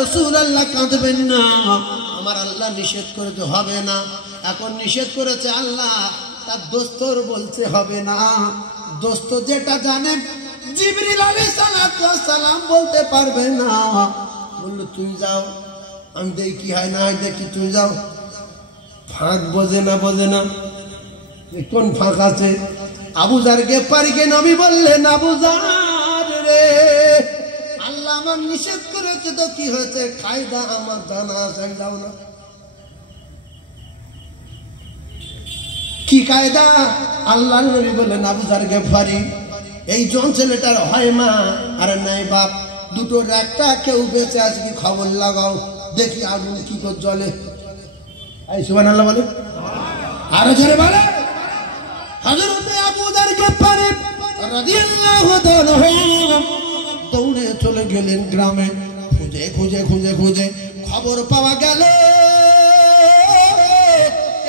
রাসূলুল্লাহ কাঁদবেন না, আমার আল্লাহ নিষেধ করেছে হবে না। এখন নিষেধ করেছে আল্লাহ, তার দোস্তর বলছে হবে না। দোস্ত যেটা জানেন জিবরিল আলাইহিস সালাম বলতে পারবে না। বলল তুই যাও, আমি দেখি কি হয় না হয় দেখি, তুই যাও। ফাঁক বোঝে না কোন ফাঁক আছে। আবু যার গেফারিকে নবী বললেন, আবু যার রে, আল্লাহ আমার নিষেধ করেছে তো কি হয়েছে, কায়দা আমার জানা আছে, যাও না। কি কায়দা? আল্লাহ নবী বললেন, আবু যার গেফারি, এই জন ছেলেটার হয় মা আর নাই বাপ, দুটোর একটা কেউ বেঁচে আছে কি খবর লাগাও দেখি আগুন কি করে জ্বলে। এই সুবহানাল্লাহ বলে, আরো জোরে বলে। হযরত আবু যার গেফারি রাদিয়াল্লাহু তাআলা দৌড়ে চলে গেলেন গ্রামে। খুঁজে খবর পাওয়া গেল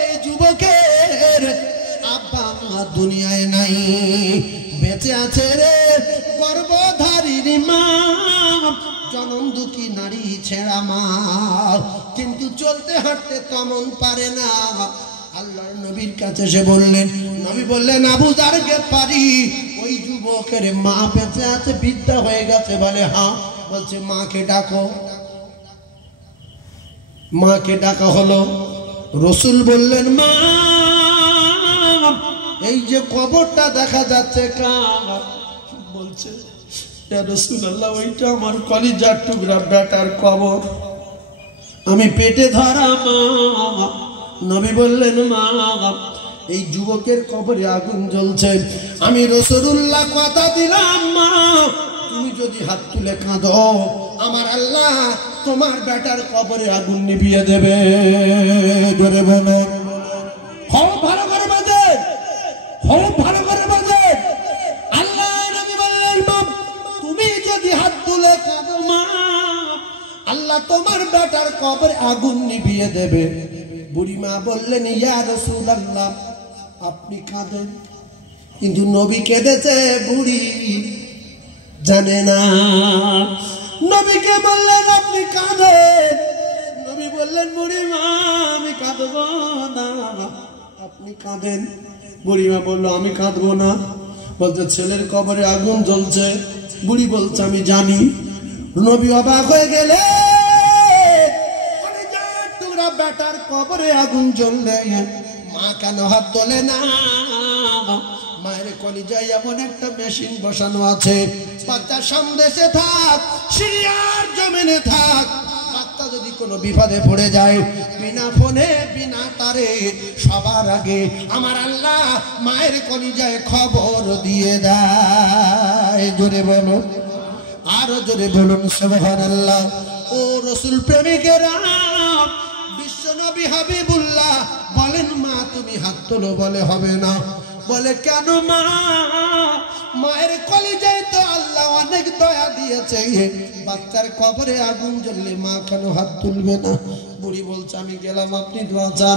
এই যুবকের আব্বা দুনিয়ায় নাই, বেঁচে আছে রে গর্ভধারীর মা, জনম দুঃখী নারী ছেঁড়া মা, কিন্তু চলতে হাঁটতে তেমন পারে না। আল্লাহর নবীর কাছে সে বললেন, নবী বললেন, আবু যার গেফারি, ওই যুবকের মা বেঁচে আছে, বৃদ্ধা হয়ে গেছে। বলে হ্যাঁ। বলছে মাকে ডাকো। মাকে ডাকা হলো। রসুল বললেন, মা এই যে কবরটা দেখা যাচ্ছে কার? বলছে, ইয়া রাসূলুল্লাহ, ওইটা আমার কলিজার টুকরা বেটার কবর, আমি পেটে ধরা মা। নবী বললেন, মা এই যুবকের কবরে আগুন জ্বলছে, আমি রাসূলুল্লাহ কথা দিলাম মা, তুমি যদি হাত তুলে কাঁদো আমার আল্লাহ তোমার বেটার কবরে আগুন নিভিয়ে দেবে। ধরে বলো, খুব ভালো করে বাজে, খুব ভালো করে বাজে। আল্লাহ নবী বললেন, মা তুমি যদি হাত তুলে কাঁদো মা, আল্লাহ তোমার বেটার কবরে আগুন নিভিয়ে দেবে। বুড়ি মা বললেন, ইয়া রাসূলুল্লাহ আপনি কাঁদেন। কিন্তু নবী কেঁদেছে, বুড়ি জানে না। নবীকে বললেন, আপনি কাঁদেন। নবী বললেন, বুড়ি মা আমি কাঁদবো না, আপনি কাঁদেন। বুড়ি মা বললো, আমি কাঁদবো না। বলছে, ছেলের কবরে আগুন জ্বলছে। বুড়ি বলছে, আমি জানি। নবী অবাক হয়ে গেলে, বেটার কবরে আগুন জ্বললে মা কেন হাত তোলে না? মায়ের কলিজায় এমন একটা মেশিন বসানো আছে, বাচ্চা সামদেশে থাক, সিরিয়ার জমিনে থাক, বাচ্চা যদি কোনো বিপদে পড়ে যায় বিনা ফোনে বিনা তারে সবার আগে আমার আল্লাহ মায়ের কলিজায় খবর দিয়ে দেয়। জোরে বলো, আরো জোরে বলুন সুবহানাল্লাহ। ও রাসূল প্রেমিকেরা, বিশ্বনবী হাবিবুল্লাহ বলেন, মা তুমি হাত তোলো। বলে হবে না। বলে কেন মা? মায়ের কলিজায় তো আল্লাহ অনেক দয়া দিয়েছে, বাচ্চার কবরে আগুন জ্বললে মা কেন হাত তুলবে না? বুড়ি বলছে, আমি গেলাম, আপনি দোয়া চান।